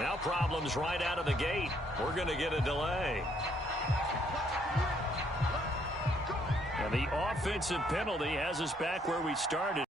Now problems right out of the gate. We're going to get a delay. And the offensive penalty has us back where we started.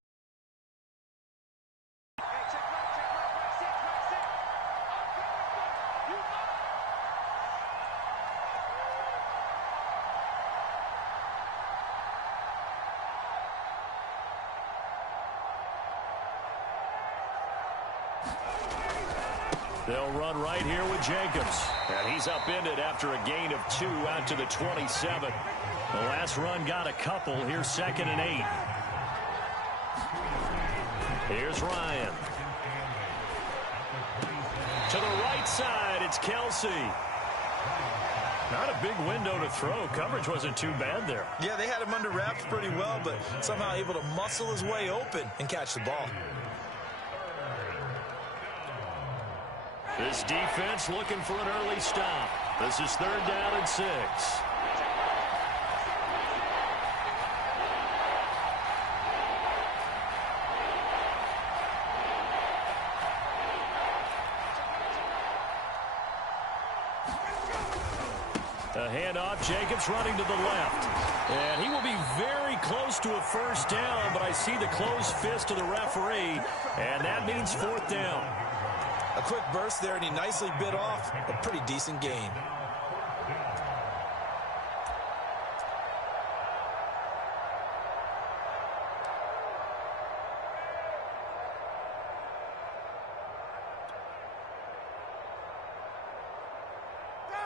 They'll run right here with Jacobs. And he's upended after a gain of 2 out to the 27. The last run got a couple. Here's 2nd and 8. Here's Ryan. To the right side, it's Kelsey. Not a big window to throw. Coverage wasn't too bad there. Yeah, they had him under wraps pretty well, but somehow able to muscle his way open and catch the ball. This defense looking for an early stop. This is 3rd down and 6. The handoff, Jacobs running to the left. And he will be very close to a 1st down, but I see the closed fist of the referee, and that means 4th down. A quick burst there, and he nicely bit off a pretty decent gain.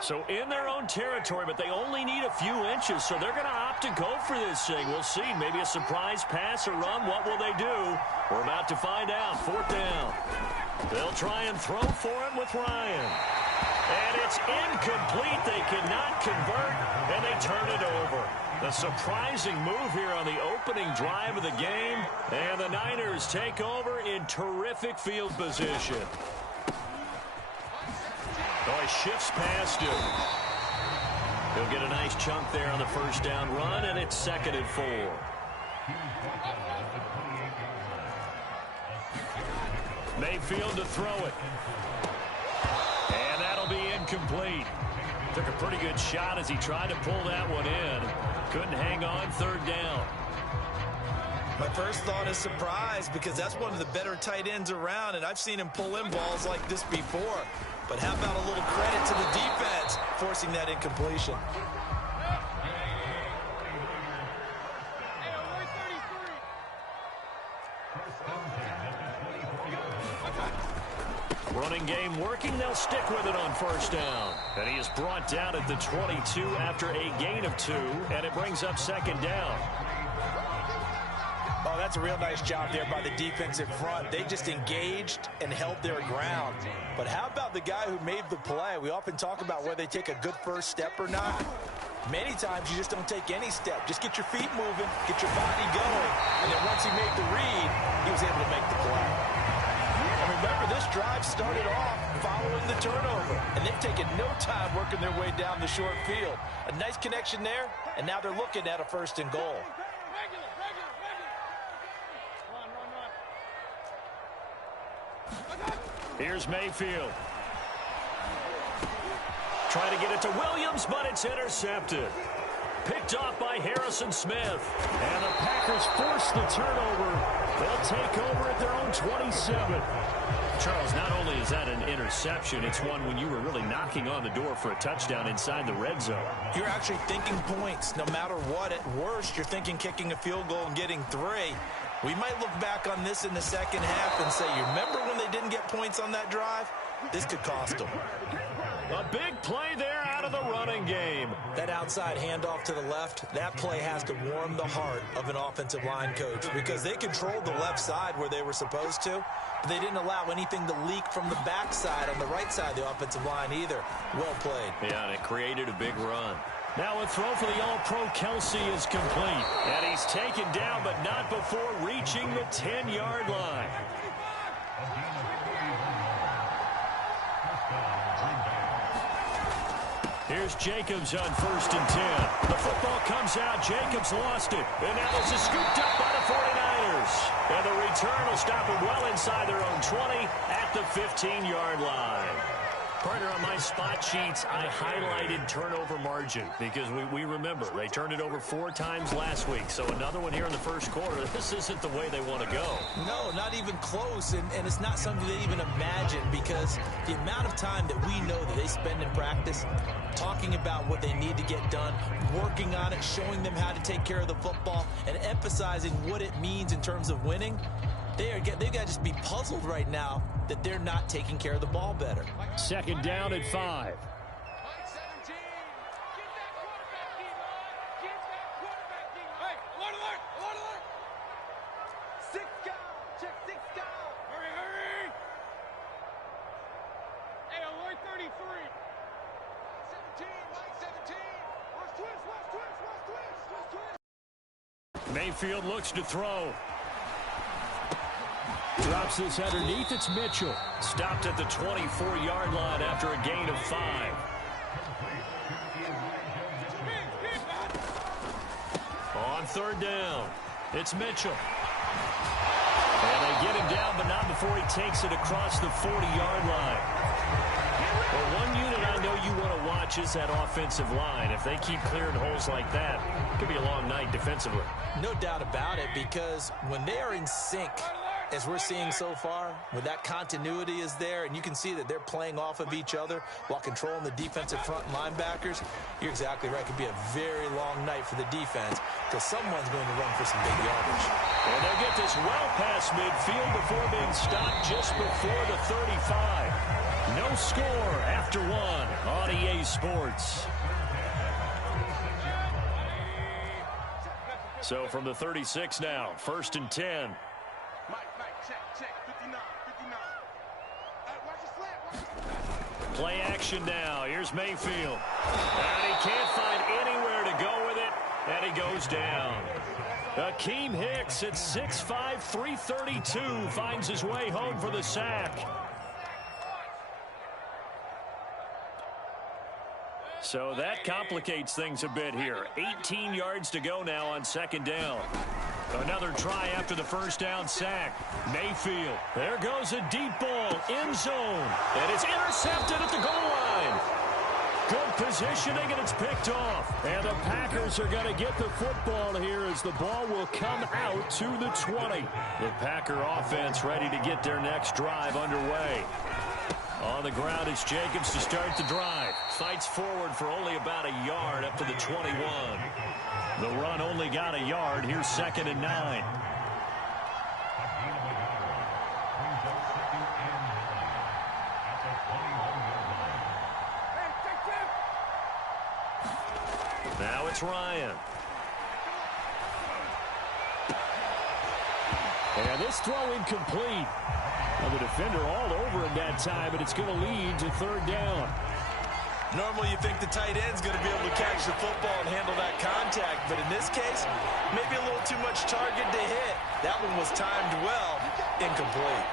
So in their own territory, but they only need a few inches, so they're going to opt to go for this thing. We'll see. Maybe a surprise pass or run. What will they do? We're about to find out. 4th down. They'll try and throw for it with Ryan. And it's incomplete. They cannot convert, and they turn it over. The surprising move here on the opening drive of the game, and the Niners take over in terrific field position. Oh, he shifts past him. He'll get a nice chunk there on the 1st down run, and it's 2nd and 4. Mayfield to throw it. And that'll be incomplete. Took a pretty good shot as he tried to pull that one in. Couldn't hang on. 3rd down. My first thought is surprise, because that's one of the better tight ends around, and I've seen him pull in balls like this before. But how about a little credit to the defense forcing that incompletion? Running game working. They'll stick with it on 1st down. And he is brought down at the 22 after a gain of 2, and it brings up 2nd down. Oh, that's a real nice job there by the defensive front. They just engaged and held their ground. But how about the guy who made the play? We often talk about whether they take a good first step or not. Many times you just don't take any step. Just get your feet moving, get your body going. And then once he made the read, he was able to make the play. And remember, this drive started off following the turnover. And they've taken no time working their way down the short field. A nice connection there, and now they're looking at a 1st and goal. Here's Mayfield. Trying to get it to Williams, but it's intercepted. Picked off by Harrison Smith. And the Packers force the turnover. They'll take over at their own 27. Charles, not only is that an interception, it's one when you were really knocking on the door for a touchdown inside the red zone. You're actually thinking points. No matter what, at worst, you're thinking kicking a field goal and getting 3. We might look back on this in the 2nd half and say, you remember when they didn't get points on that drive? This could cost them. A big play there out of the running game. That outside handoff to the left, that play has to warm the heart of an offensive line coach, because they controlled the left side where they were supposed to, but they didn't allow anything to leak from the backside on the right side of the offensive line either. Well played. Yeah, and it created a big run. Now a throw for the All-Pro Kelsey is complete. And he's taken down, but not before reaching the 10-yard line. Here's Jacobs on 1st and 10. The football comes out. Jacobs lost it. And now this is scooped up by the 49ers. And the return will stop them well inside their own 20 at the 15-yard line. Partner, on my spot sheets, I highlighted turnover margin because we remember they turned it over 4 times last week. So another one here in the first quarter. This isn't the way they want to go. No, not even close, and it's not something they even imagine because the amount of time that we know that they spend in practice talking about what they need to get done, working on it, showing them how to take care of the football, and emphasizing what it means in terms of winning. They've got to just be puzzled right now that they're not taking care of the ball better. Second down at 5. Mayfield looks to throw. Drops this underneath. It's Mitchell. Stopped at the 24-yard line after a gain of 5. On third down, it's Mitchell. And they get him down, but not before he takes it across the 40-yard line. Well, one unit I know you want to watch is that offensive line. If they keep clearing holes like that, it could be a long night defensively. No doubt about it, because when they are in sync, as we're seeing so far, when that continuity is there, and you can see that they're playing off of each other while controlling the defensive front linebackers, you're exactly right. It could be a very long night for the defense because someone's going to run for some big yardage. And they'll get this well past midfield before being stopped just before the 35. No score after 1 on EA Sports. So from the 36 now, 1st and 10. Play action now. Here's Mayfield. And he can't find anywhere to go with it, and he goes down. Akeem Hicks at 6'5", 332 finds his way home for the sack. So that complicates things a bit here. 18 yards to go now on second down. Another try after the first down sack. Mayfield. There goes a deep ball. End zone. And it's intercepted at the goal line. Good positioning, and it's picked off. And the Packers are going to get the football here as the ball will come out to the 20. The Packer offense ready to get their next drive underway. On the ground is Jacobs to start the drive. Fights forward for only about a yard up to the 21. The run only got a yard. Here's 2nd and 9. Now it's Ryan. And this throw incomplete. Well, the defender all over him that time, but it's going to lead to 3rd down. Normally you think the tight end's going to be able to catch the football and handle that contact, but in this case, maybe a little too much target to hit. That one was timed well, incomplete.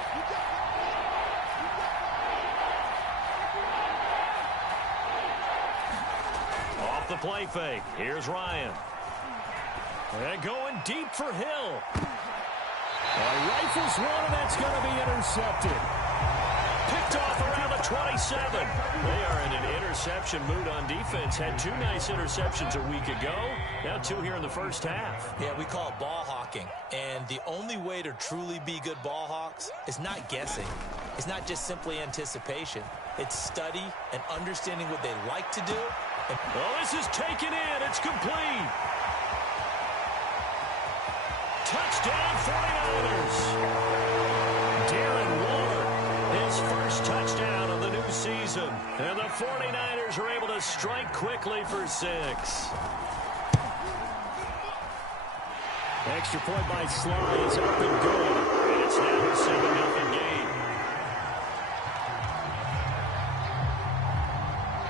Off the play fake, here's Ryan. And going deep for Hill. Rifles one, and that's going to be intercepted. Picked off around the 27. They are in an interception mood on defense. Had 2 nice interceptions a week ago. Now 2 here in the first half. Yeah, we call it ball hawking. And the only way to truly be good ball hawks is not guessing. It's not just simply anticipation. It's study and understanding what they like to do. Oh, this is taken in. It's complete. Touchdown 49ers. Darren Waller, his first touchdown of the new season. And the 49ers are able to strike quickly for 6. Extra point by Sly is up and good. And it's now a 7-0 game.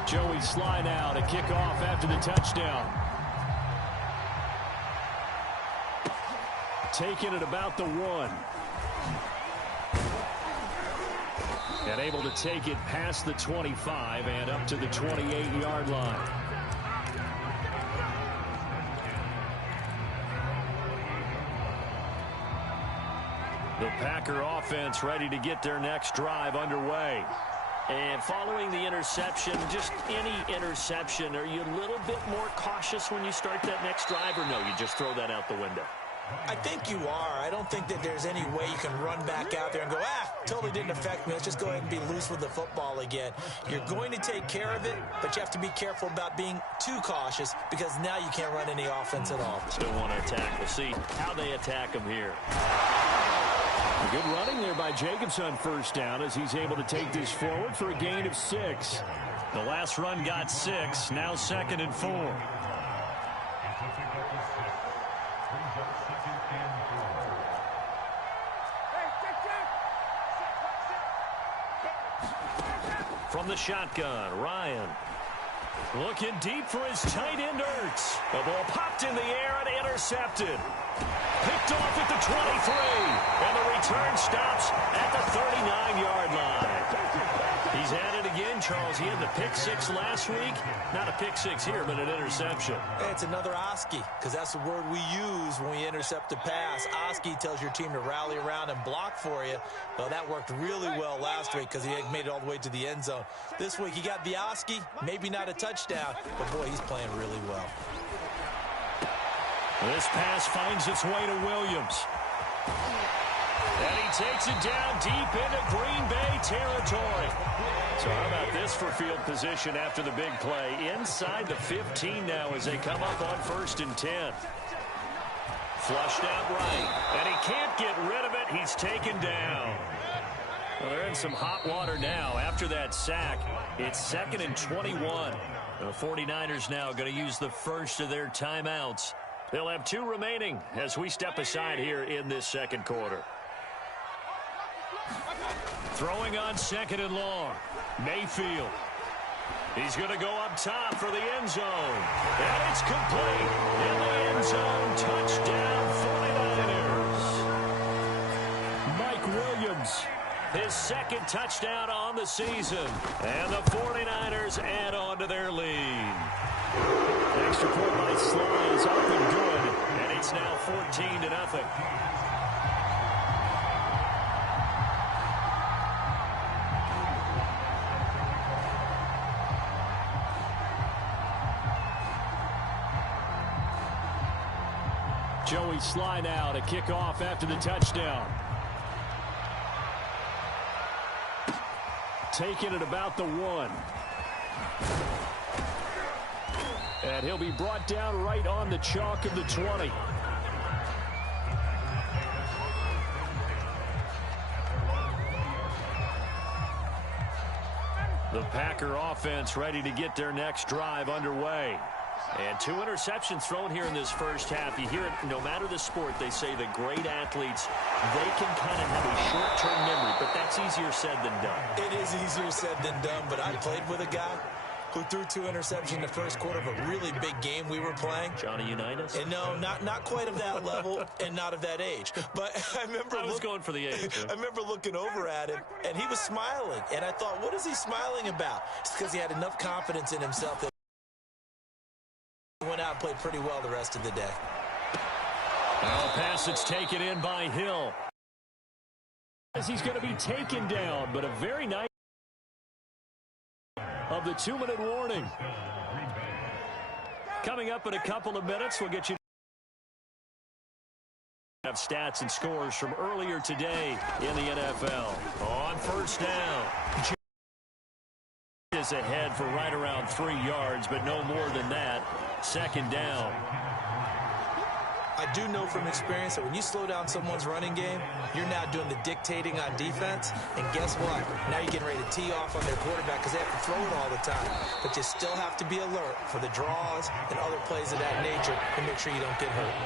Joey Sly now to kick off after the touchdown. Taken at about the 1. And able to take it past the 25 and up to the 28-yard line. The Packer offense ready to get their next drive underway. And following the interception, just any interception, are you a little bit more cautious when you start that next drive, or no, you just throw that out the window? I think you are. I don't think that there's any way you can run back out there and go, totally didn't affect me. Let's just go ahead and be loose with the football again. You're going to take care of it, but you have to be careful about being too cautious because now you can't run any offense at all. Still want to attack. We'll see how they attack them here. Good running there by Jacobs on first down as he's able to take this forward for a gain of 6. The last run got 6, now 2nd and 4. From the shotgun, Ryan looking deep for his tight end, Ertz. The ball popped in the air and intercepted. Picked off at the 23, and the return stops at the 39-yard line. He's at it again, Charles. He had the pick 6 last week. Not a pick 6 here, but an interception. It's another Oski, because that's the word we use when we intercept a pass. Oski tells your team to rally around and block for you. Well, that worked really well last week because he made it all the way to the end zone. This week he got the Oski, maybe not a touchdown, but boy, he's playing really well. This pass finds its way to Williams. And he takes it down deep into Green Bay territory. So how about this for field position after the big play? Inside the 15 now as they come up on 1st and 10. Flushed out right. And he can't get rid of it. He's taken down. Well, they're in some hot water now after that sack. It's 2nd and 21. The 49ers now going to use the first of their timeouts. They'll have 2 remaining as we step aside here in this second quarter. Throwing on 2nd and long. Mayfield. He's going to go up top for the end zone. And it's complete. In the end zone. Touchdown 49ers. Mike Williams. His 2nd touchdown on the season. And the 49ers add on to their lead. Extra point by Sly is up and good. And it's now 14-0. Joey Sly now to kick off after the touchdown. Taking it about the 1. And he'll be brought down right on the chalk of the 20. The Packer offense ready to get their next drive underway. And 2 interceptions thrown here in this first half. You hear it, no matter the sport, they say the great athletes, they can kind of have a short-term memory, but that's easier said than done. It is easier said than done, but I played with a guy who threw 2 interceptions in the first quarter of a really big game we were playing. Johnny Unitas? And no, not quite of that level and not of that age. But I remember I was going for the age. I remember looking over at him, and he was smiling. And I thought, what is he smiling about? It's because he had enough confidence in himself that he went out and played pretty well the rest of the day. Well, pass that's taken in by Hill. As he's going to be taken down, but a very nice of the 2-minute warning. Coming up in a couple of minutes, we'll get you have stats and scores from earlier today in the NFL. On first down, is ahead for right around 3 yards, but no more than that. 2nd down. I do know from experience that when you slow down someone's running game, you're now doing the dictating on defense. And guess what? Now you're getting ready to tee off on their quarterback because they have to throw it all the time. But you still have to be alert for the draws and other plays of that nature and make sure you don't get hurt.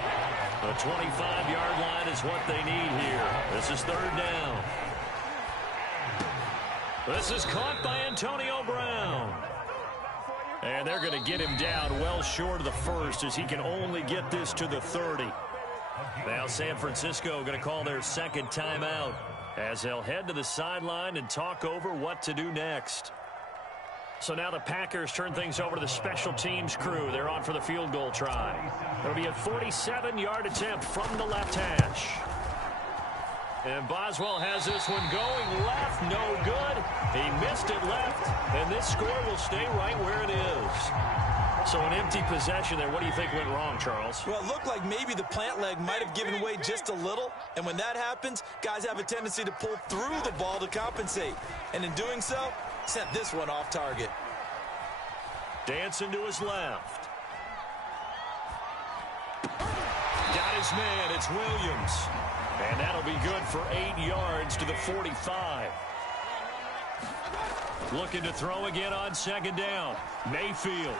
The 25-yard line is what they need here. This is 3rd down. This is caught by Antonio Brown. And they're going to get him down well short of the 1st as he can only get this to the 30. Now San Francisco going to call their 2nd timeout as they'll head to the sideline and talk over what to do next. So now the Packers turn things over to the special teams crew. They're on for the field goal try. It'll be a 47-yard attempt from the left hash. And Boswell has this one going left, no good. He missed it left, and this score will stay right where it is. So an empty possession there. What do you think went wrong, Charles? Well, it looked like maybe the plant leg might have given way just a little, and when that happens, guys have a tendency to pull through the ball to compensate. And in doing so, sent this one off target. Dancing to his left. Got his man. It's Williams. And that'll be good for 8 yards to the 45. Looking to throw again on second down. Mayfield.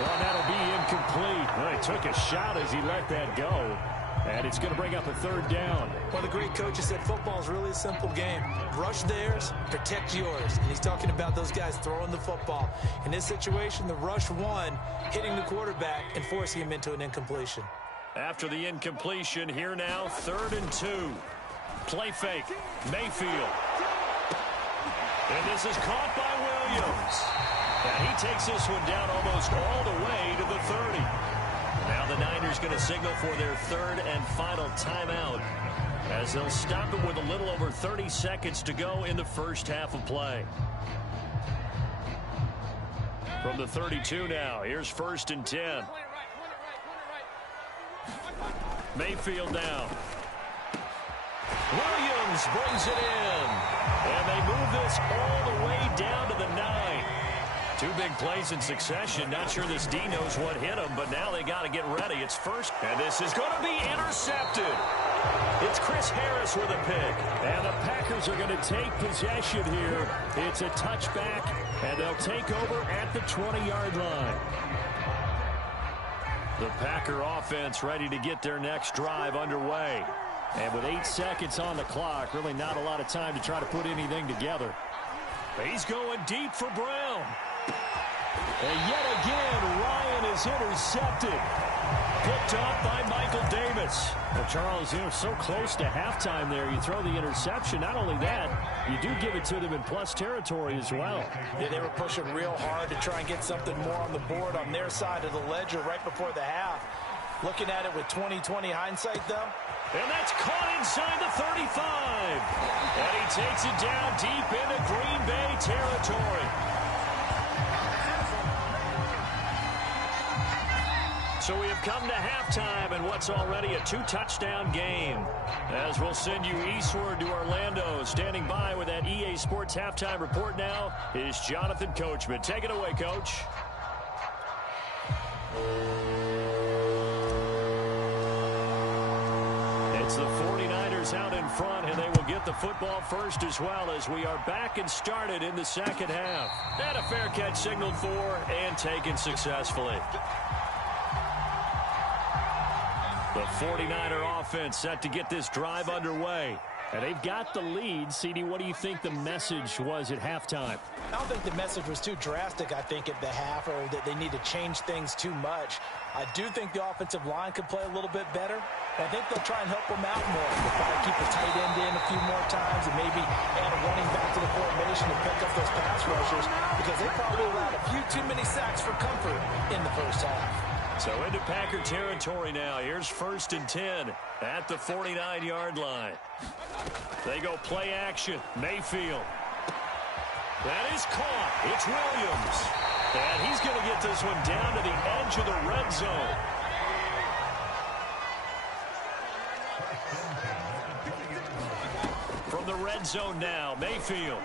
Well, that'll be incomplete. Well, he took a shot as he let that go. And it's going to bring up a third down. One of the great coaches said football is really a simple game. Rush theirs, protect yours. And he's talking about those guys throwing the football. In this situation, the rush won, hitting the quarterback and forcing him into an incompletion. After the incompletion, here now, 3rd and 2. Play fake. Mayfield. And this is caught by Williams. And he takes this one down almost all the way to the 30. Now the Niners going to signal for their 3rd and final timeout as they'll stop it with a little over 30 seconds to go in the first half of play. From the 32 now, here's 1st and 10. Mayfield down. Williams brings it in. And they move this all the way down to the 9. 2 big plays in succession. Not sure this D knows what hit him, but now they got to get ready. It's first, and this is going to be intercepted. It's Chris Harris with a pick. And the Packers are going to take possession here. It's a touchback, and they'll take over at the 20-yard line. The Packer offense ready to get their next drive underway. And with 8 seconds on the clock, really not a lot of time to try to put anything together. He's going deep for Brown. And yet again, Ryan is intercepted. Picked off by Michael Davis. Well, Charles, so close to halftime there. You throw the interception. Not only that, you do give it to them in plus territory as well. Yeah, they were pushing real hard to try and get something more on the board on their side of the ledger right before the half. Looking at it with 20/20 hindsight, though. And that's caught inside the 35. And he takes it down deep into Green Bay territory. So we have come to halftime in what's already a 2-touchdown game. As we'll send you eastward to Orlando. Standing by with that EA Sports halftime report now is Jonathan Coachman. Take it away, Coach. It's the 49ers out in front, and they will get the football first as well as we are back and started in the second half. And a fair catch signaled for and taken successfully. The 49er offense set to get this drive underway. And they've got the lead. CD, what do you think the message was at halftime? I don't think the message was too drastic, I think, at the half, or that they need to change things too much. I do think the offensive line could play a little bit better. And I think they'll try and help them out more. They'll probably keep the tight end in a few more times and maybe add a running back to the formation to pick up those pass rushers, because they probably allowed a few too many sacks for comfort in the first half. So into Packer territory now. Here's 1st and 10 at the 49-yard line. They go play action. Mayfield. That is caught. It's Williams. And he's going to get this one down to the edge of the red zone. From the red zone now, Mayfield.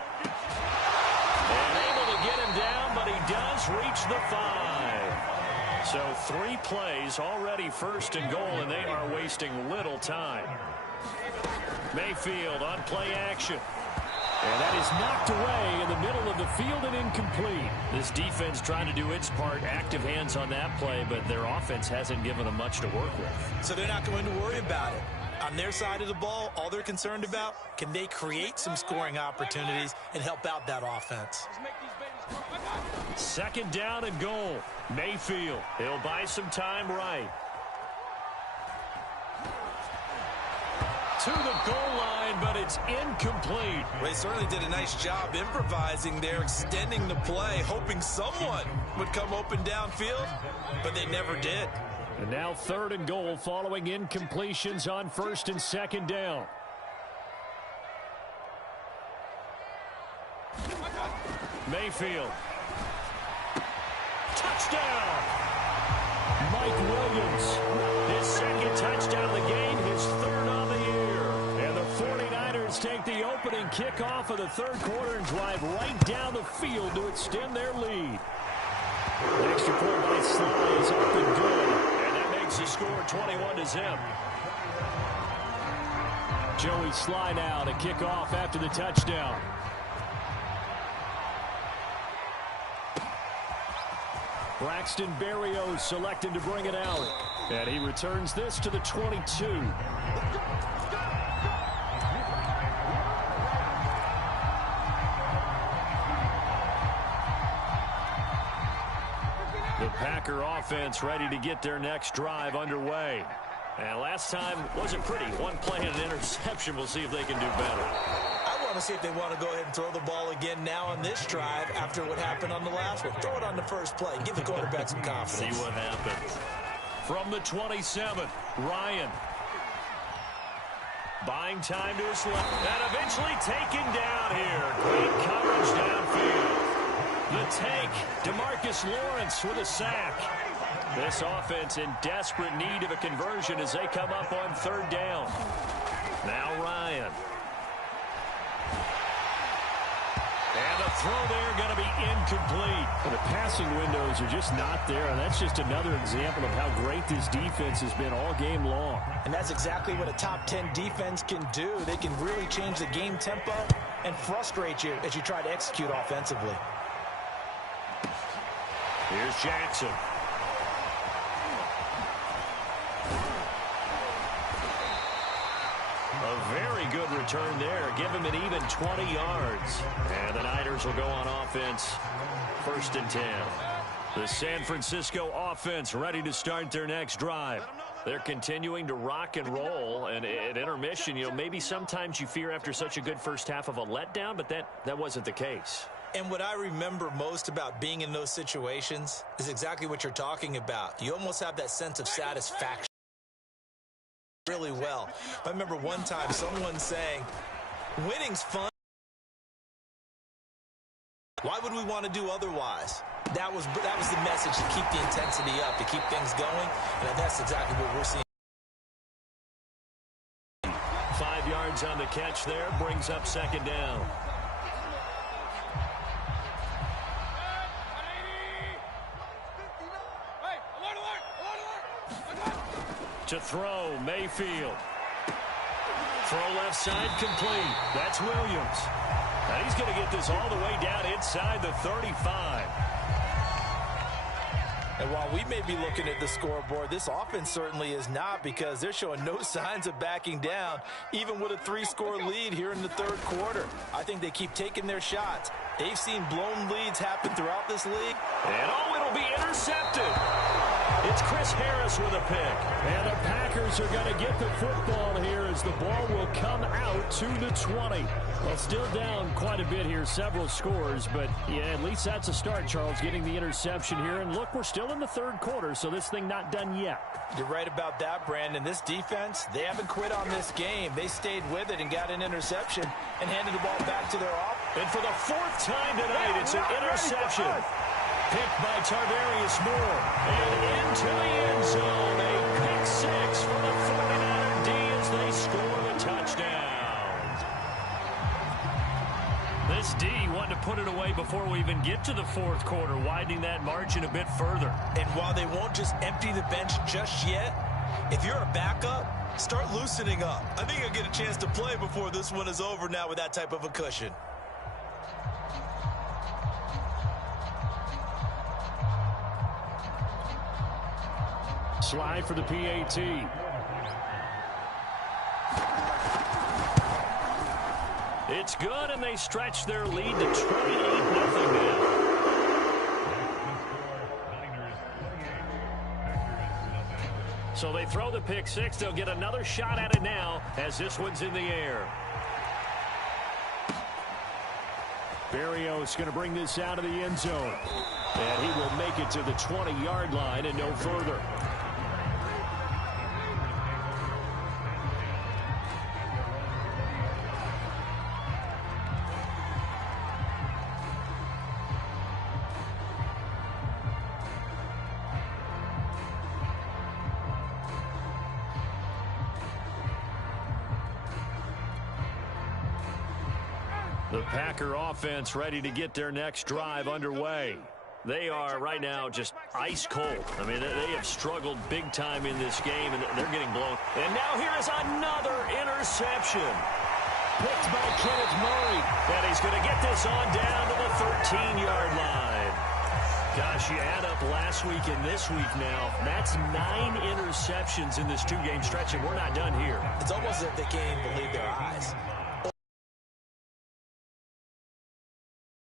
And able to get him down, but he does reach the 5. So 3 plays already 1st and goal, and they are wasting little time. Mayfield on play action. And that is knocked away in the middle of the field and incomplete. This defense trying to do its part, active hands on that play, but their offense hasn't given them much to work with. So they're not going to worry about it. On their side of the ball, all they're concerned about, can they create some scoring opportunities and help out that offense? 2nd down and goal. Mayfield. He'll buy some time right. To the goal line, but it's incomplete. Well, they certainly did a nice job improvising there, extending the play, hoping someone would come open downfield, but they never did. And now 3rd and goal following incompletions on 1st and 2nd down. Mayfield. Touchdown! Mike Williams. His second touchdown of the game, his third on the year. And the 49ers take the opening kickoff of the third quarter and drive right down the field to extend their lead. The extra point by Sly is up and good. And that makes the score 21-0. Joey Sly now to kick off after the touchdown. Braxton Berrios selected to bring it out. And he returns this to the 22. The Packer offense ready to get their next drive underway. And last time wasn't pretty. One play and an interception. We'll see if they can do better. I want to see if they want to go ahead and throw the ball again now on this drive after what happened on the last one. Throw it on the first play. Give the quarterback some confidence. See what happens. From the 27, Ryan. Buying time to his left. And eventually taken down here. Great coverage downfield. The tank, DeMarcus Lawrence with a sack. This offense in desperate need of a conversion as they come up on third down. Now Ryan. And the throw there going to be incomplete. The passing windows are just not there, and that's just another example of how great this defense has been all game long. And that's exactly what a top 10 defense can do. They can really change the game tempo and frustrate you as you try to execute offensively. Here's Jackson. A very good return there. Give him an even 20 yards. And the Niners will go on offense. 1st and 10. The San Francisco offense ready to start their next drive. They're continuing to rock and roll. And at intermission, maybe sometimes you fear after such a good first half of a letdown, but that wasn't the case. And what I remember most about being in those situations is exactly what you're talking about. You almost have that sense of satisfaction really well. I remember one time someone saying, winning's fun. Why would we want to do otherwise? That was the message, to keep the intensity up, to keep things going, and that's exactly what we're seeing. 5 yards on the catch there, brings up 2nd down. To throw, Mayfield. Throw left side, complete. That's Williams. And he's going to get this all the way down inside the 35. And while we may be looking at the scoreboard, this offense certainly is not, because they're showing no signs of backing down, even with a 3-score lead here in the third quarter. I think they keep taking their shots. They've seen blown leads happen throughout this league. And it'll be intercepted. It's Chris Harris with a pick. And the Packers are going to get the football here as the ball will come out to the 20. Well, still down quite a bit here, several scores, but yeah, at least that's a start, Charles, getting the interception here. And look, we're still in the third quarter, so this thing not done yet. You're right about that, Brandon. This defense, they haven't quit on this game. They stayed with it and got an interception and handed the ball back to their offense. And for the 4th time tonight, it's an interception. Picked by Tarvarius Moore. And into the end zone. A pick 6 for the 49er D as they score the touchdown. This D wanted to put it away before we even get to the 4th quarter, widening that margin a bit further. And while they won't just empty the bench just yet, if you're a backup, start loosening up. I think you'll get a chance to play before this one is over now with that type of a cushion. Slide for the PAT. It's good, and they stretch their lead to 28-0 now. So they throw the pick 6. They'll get another shot at it now as this one's in the air. Berrios going to bring this out of the end zone. And he will make it to the 20-yard line and no further. The Packer offense ready to get their next drive underway. They are right now just ice cold. I mean, they have struggled big time in this game, and they're getting blown. And now here is another interception. Picked by Kenneth Murray. And he's going to get this on down to the 13-yard line. Gosh, you add up last week and this week now. That's 9 interceptions in this two-game stretch, and we're not done here. It's almost as if they can't even believe their eyes.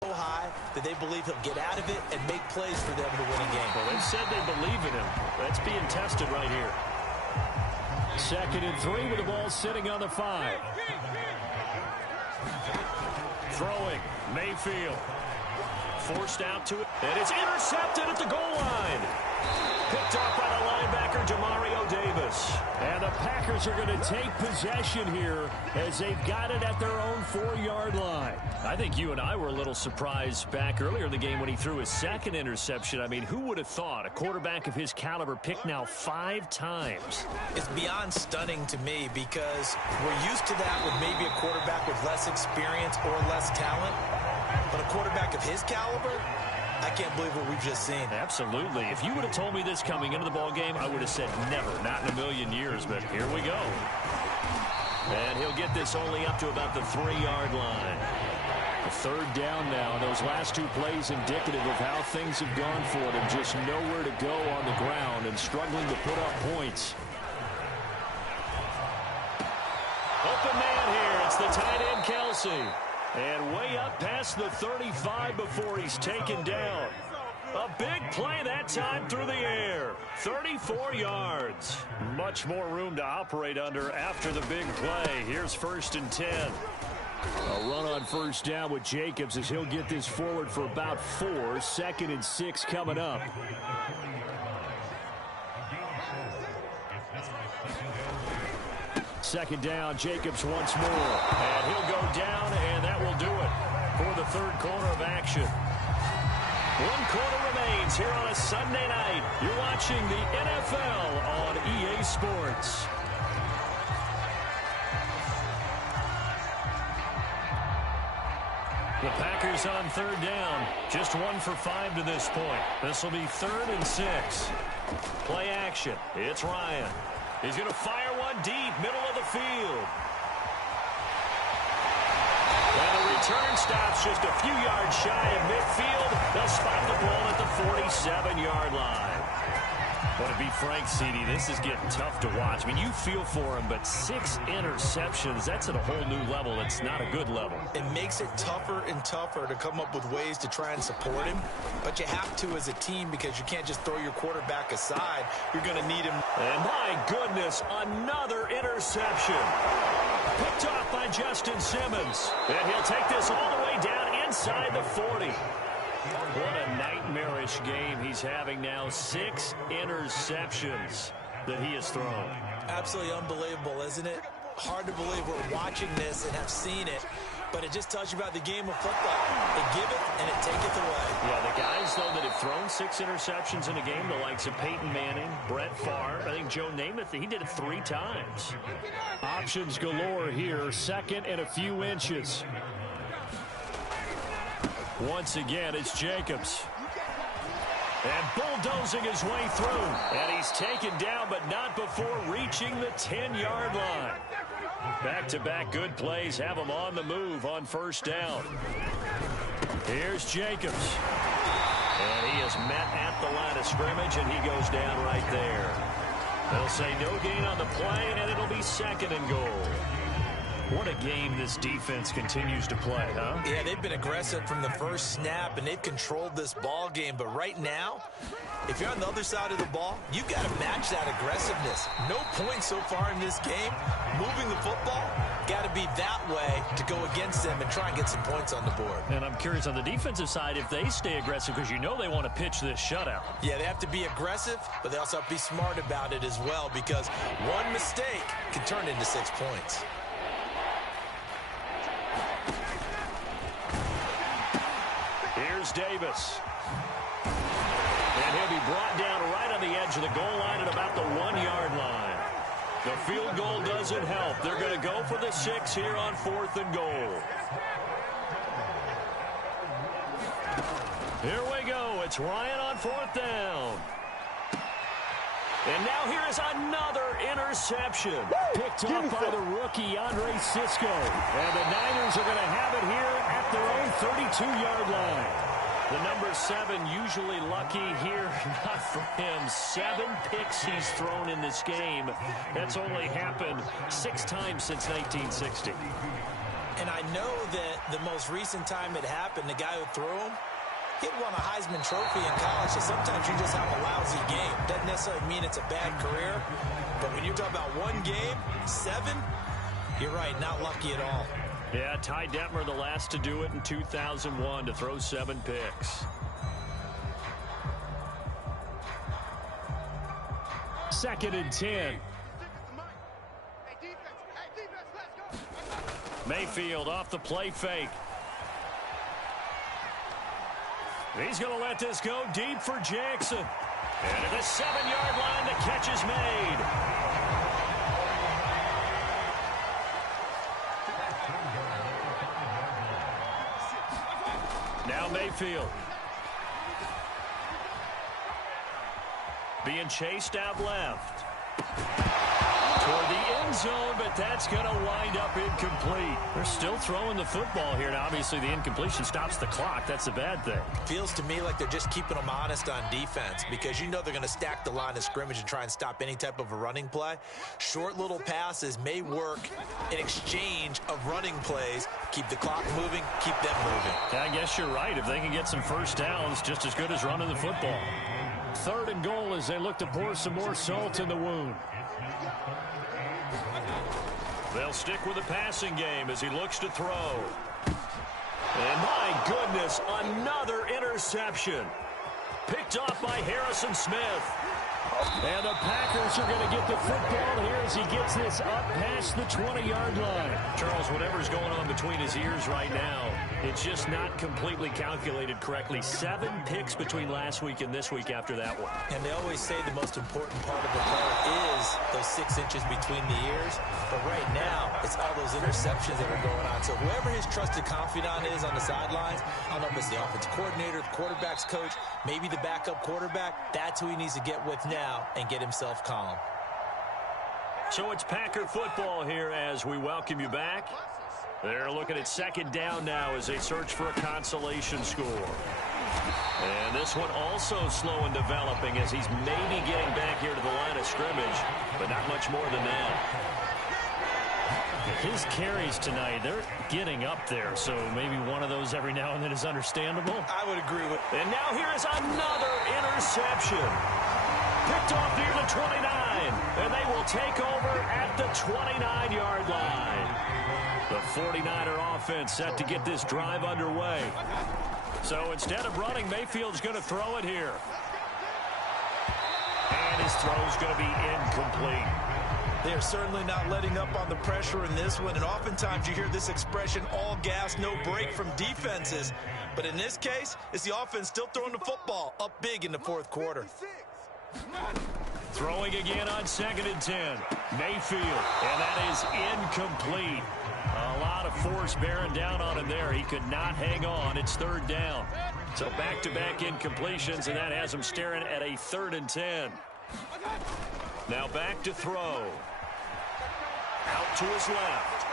So high that they believe he'll get out of it and make plays for them to win a game. Well, they've said they believe in him. That's being tested right here. 2nd and 3 with the ball sitting on the 5. Throwing, Mayfield. Forced out to it, and it's intercepted at the goal line. Picked up by the linebacker, Demario Davis. And the Packers are going to take possession here as they've got it at their own 4-yard line. I think you and I were a little surprised back earlier in the game when he threw his 2nd interception. I mean, who would have thought a quarterback of his caliber picked now 5 times? It's beyond stunning to me because we're used to that with maybe a quarterback with less experience or less talent. But a quarterback of his caliber, I can't believe what we've just seen. Absolutely. If you would have told me this coming into the ball game, I would have said never, not in a million years. But here we go. And he'll get this only up to about the 3-yard line. The 3rd down now. And those last 2 plays indicative of how things have gone for them. Just nowhere to go on the ground and struggling to put up points. Open man here. It's the tight end, Kelsey. And way up past the 35 before he's taken down. A big play that time through the air. 34 yards. Much more room to operate under after the big play. Here's 1st and 10. A run on 1st down with Jacobs as he'll get this forward for about 4. 2nd and 6 coming up. Second down, Jacobs once more. And he'll go down, and that will do it for the 3rd quarter of action. 1 quarter remains here on a Sunday night. You're watching the NFL on EA Sports. The Packers on 3rd down. Just 1 for 5 to this point. This will be 3rd and 6. Play action. It's Ryan. He's going to fire one deep, middle of the field. And the return stops just a few yards shy of midfield. They'll spot the ball at the 47-yard line. But to be frank, CD, this is getting tough to watch. I mean, you feel for him, but 6 interceptions, that's at a whole new level. It's not a good level. It makes it tougher and tougher to come up with ways to try and support him. But you have to as a team because you can't just throw your quarterback aside. You're going to need him. And my goodness, another interception. Picked off by Justin Simmons. And he'll take this all the way down inside the 40. What a nightmarish game he's having now. 6 interceptions that he has thrown. Absolutely unbelievable, isn't it? Hard to believe we're watching this and have seen it, but it just tells you about the game of football. They give it and it taketh away. Yeah, the guys, though, that have thrown 6 interceptions in a game, the likes of Peyton Manning, Brett Favre, I think Joe Namath, he did it 3 times. Options galore here. 2nd and a few inches. Once again, it's Jacobs. And bulldozing his way through. And he's taken down, but not before reaching the 10-yard line. Back-to-back good plays have him on the move on 1st down. Here's Jacobs. And he is met at the line of scrimmage, and he goes down right there. They'll say no gain on the play, and it'll be 2nd and goal. What a game this defense continues to play, huh? Yeah, they've been aggressive from the first snap, and they've controlled this ball game. But right now, if you're on the other side of the ball, you've got to match that aggressiveness. No points so far in this game. Moving the football, got to be that way to go against them and try and get some points on the board. And I'm curious on the defensive side if they stay aggressive because you know they want to pitch this shutout. Yeah, they have to be aggressive, but they also have to be smart about it as well because one mistake can turn into 6 points. Here's Davis. And he'll be brought down right on the edge of the goal line at about the 1-yard line. The field goal doesn't help. They're going to go for the 6 here on 4th and goal. Here we go. It's Ryan on 4th down. And now here is another interception. Picked off by the rookie, Andre Sisco. And the Niners are going to have it here at their own 32-yard line. The number 7 usually lucky here. Not for him. 7 picks he's thrown in this game. That's only happened 6 times since 1960. And I know that the most recent time it happened, the guy who threw him, he won a Heisman Trophy in college, so sometimes you just have a lousy game. Doesn't necessarily mean it's a bad career, but when you're talking about one game, 7, you're right, not lucky at all. Yeah, Ty Detmer, the last to do it in 2001, to throw 7 picks. Second and 10. Mayfield off the play fake. He's going to let this go deep for Jackson. And at the 7-yard line, the catch is made. Now Mayfield. Being chased out left. Toward the end zone, but that's going to wind up incomplete. They're still throwing the football here. Now, obviously, the incompletion stops the clock. That's a bad thing. Feels to me like they're just keeping them honest on defense because you know they're going to stack the line of scrimmage and try and stop any type of a running play. Short little passes may work in exchange of running plays. Keep the clock moving, keep them moving. I guess you're right. If they can get some first downs, just as good as running the football. 3rd and goal as they look to pour some more salt in the wound. They'll stick with the passing game as he looks to throw. And my goodness, another interception. Picked off by Harrison Smith. And the Packers are going to get the football here as he gets this up past the 20-yard line. Charles, whatever's going on between his ears right now, it's just not completely calculated correctly. 7 picks between last week and this week after that one. And they always say the most important part of the play is those 6 inches between the ears. But right now, it's all those interceptions that are going on. So whoever his trusted confidant is on the sidelines, I don't know if it's the offensive coordinator, the quarterback's coach, maybe the backup quarterback, that's who he needs to get with now and get himself calm. So it's Packer football here as we welcome you back. They're looking at 2nd down now as they search for a consolation score. And this one also slow in developing as he's maybe getting back here to the line of scrimmage, but not much more than that. His carries tonight, they're getting up there, so maybe one of those every now and then is understandable. I would agree with. And now here is another interception. Picked off near the 29, and they will take over at the 29-yard line. The 49er offense set to get this drive underway. So instead of running, Mayfield's going to throw it here. And his throw's going to be incomplete. They're certainly not letting up on the pressure in this one, and oftentimes you hear this expression, all gas, no break from defenses. But in this case, it's the offense still throwing the football up big in the 4th quarter. Throwing again on 2nd and 10. Mayfield, and that is incomplete. A lot of force bearing down on him there. He could not hang on. It's 3rd down. So back-to-back incompletions, and that has him staring at a 3rd and 10. Now back to throw. Out to his left.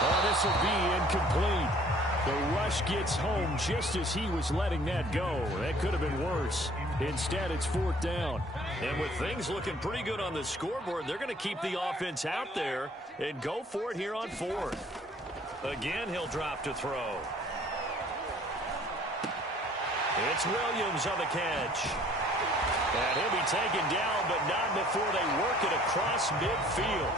Oh, this will be incomplete. The rush gets home just as he was letting that go. That could have been worse. Instead, it's 4th down. And with things looking pretty good on the scoreboard, they're going to keep the offense out there and go for it here on 4th. Again, he'll drop to throw. It's Williams on the catch. And he'll be taken down, but not before they work it across midfield.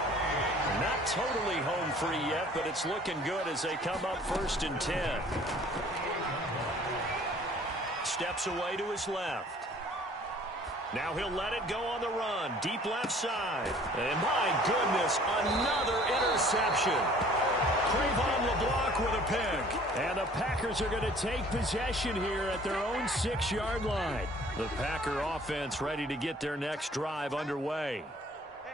Not totally home free yet, but it's looking good as they come up 1st and 10. Steps away to his left. Now he'll let it go on the run. Deep left side. And my goodness, another interception. Trayvon LeBlanc with a pick. And the Packers are going to take possession here at their own 6-yard line. The Packer offense ready to get their next drive underway.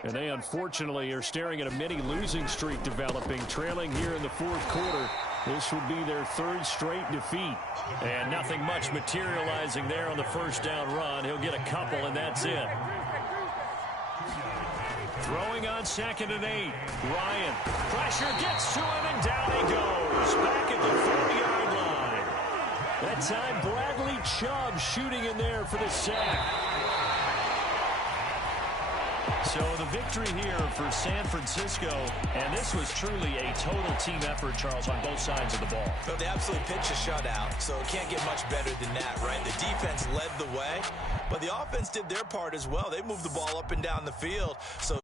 And they unfortunately are staring at a mini losing streak developing, trailing here in the 4th quarter This would be their third straight defeat. And nothing much materializing there on the first down run. He'll get a couple, and that's it. Throwing on 2nd and 8. Ryan. Pressure gets to him, and down he goes. Back at the 40-yard line. That time, Bradley Chubb shooting in there for the sack. So the victory here for San Francisco, and this was truly a total team effort, Charles, on both sides of the ball. So they absolutely pitched a shutout, so it can't get much better than that, right? The defense led the way, but the offense did their part as well. They moved the ball up and down the field. So